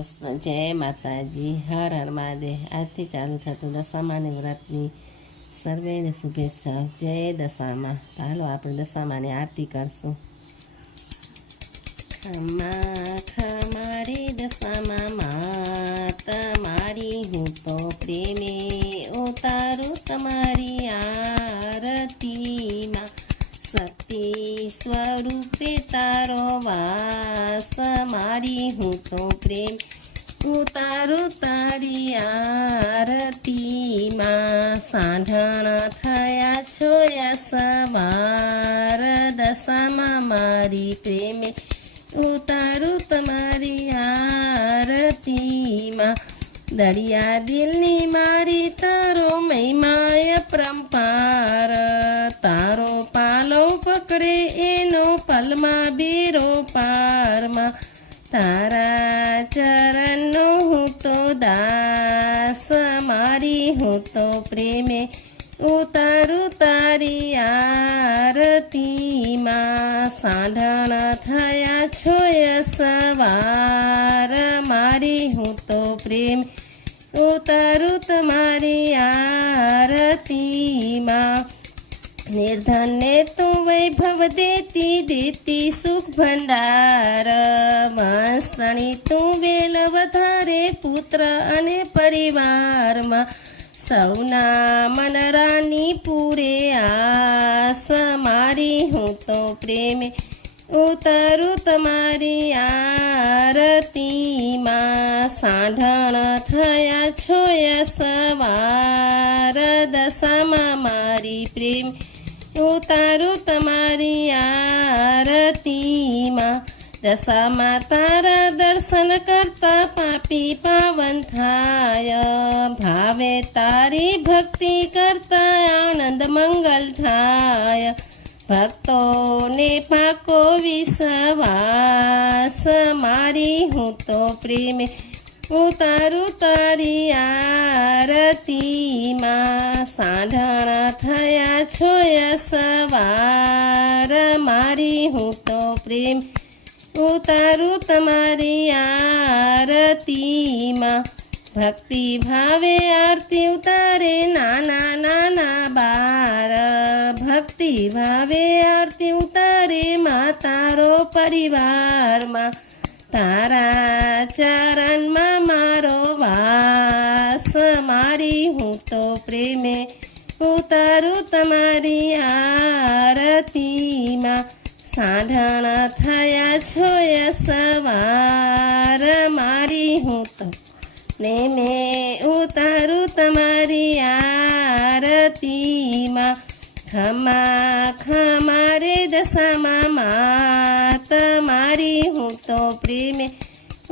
કૃષ્ણ, જય માતાજી, હર હર મહાદેવ। આજથી ચાલુ થતું દશામાની વ્રતની સર્વેને શુભેચ્છા। જય દશામાં। ચાલો આપણે દશામાની આરતી કરશું। ખમા ખમારી દશામાં માત મારી, હું તો પ્રેમે ઉતારું તમારી આરતીમાં। શક્તિ સ્વરૂપે તારો વાસ મારી, હું તો પ્રેમ ઉતારું તારી આરતીમાં। સાંઢણ થયા છો સવાર દશામાં મારી, પ્રેમે ઉતારું તમારી આરતીમાં। દરિયા દિલની મારી તારો મહિમાય પરંપાર, તારો પાલો પકડે એનો પલમાં બેરો પારમાં। તારા ચરણનો હું તો દાસ મારી, હું તો પ્રેમે ઉતારું તારી આરતીમાં। સાંઢણ થયા છો સવાર મારી, હું તો પ્રેમ ઉતારું તમારી આરતીમાં। નિર્ધનને તું વૈભવ દેતી દેતી સુખ ભંડાર, વંશણી તું વેલ વધારે પુત્ર અને પરિવારમાં। સૌના મન રાની પૂરે આસ મારી, હું તો પ્રેમે ઉતારું તમારી આરતીમાં। સાંઢણ થયા છો સવાર દશામાં મારી, પ્રેમ ઉતારું તમારી આરતીમાં। દશામાં તારા દર્શન કરતા પાપી પાવન થાય, ભાવે તારી ભક્તિ કરતા આનંદ મંગલ થાય। ભક્તોને પાકો વિશ્વાસ મારી, હું તો પ્રેમે ઉતારું તારી આરતીમાં। સાંઢણ થયા છો સવાર મારી, હું તો પ્રેમ ઉતારું તમારી આરતીમાં। ભક્તિ ભાવે આરતી ઉતારે નાના નાના બાર, ભક્તિ ભાવે આરતી ઉતારે તારો પરિવારમાં। તારા ચરણમાં મારો વાસ મારી, હું તો પ્રેમે ઉતારું તમારી આરતીમાં। સાંઢણ થયા છો સવાર મારી, હું તો પ્રેમે ઉતારું તમારી આરતીમાં। ખમા ખમા રે દશામાં માત મારી, હું તો પ્રેમે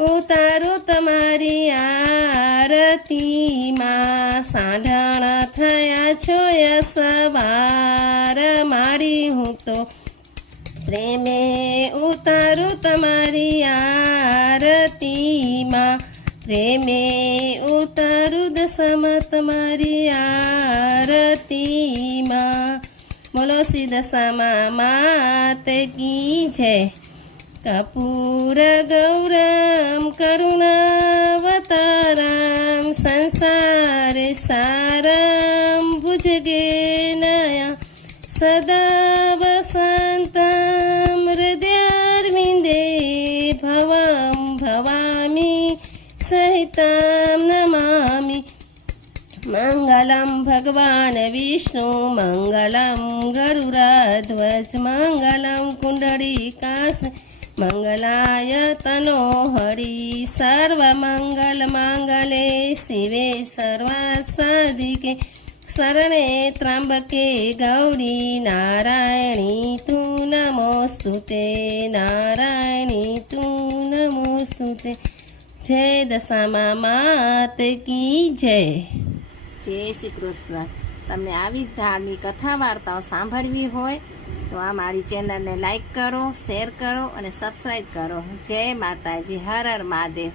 ઉતારું તમારી આરતીમાં। સાંઢણ થયા છો સવાર મારી, હું તો પ્રેમે ઉતારું તમારી આરતીમાં। પ્રેમે ઉતારું દશામાં તમારી આરતીમાં। બોલો શ્રી દશામાં માત કી જય। કપૂર ગૌરમ કરુણાવતારામ, સંસાર સારમ ભુજગે નયા, સદા વસંતમ હૃદયારવિંદે, ભવમ ભવામી સહિતમ નમામિ। મંગલમ ભગવાન વિષ્ણુ મંગલમ ગરુરાધ્વજ, મંગલમ કુંડળીકાસ મંગલાય તનો હરિ। સર્વમંગલ માંગલે શિવે સર્વાસાધિકે, શરણે ત્રંબકે ગૌરી નારાયણી તું નમોસ્તુતે, નારાયણી તું નમોસ્તુતે। જય દશામાં માત કી જય। જય શ્રી કૃષ્ણ। તમને આવી ધાર્મિક કથા વાર્તાઓ સાંભળવી હોય તો આ મારી ચેનલને લાઈક કરો, શેર કરો અને સબસ્ક્રાઈબ કરો। જય માતાજી, હર હર મહાદેવ।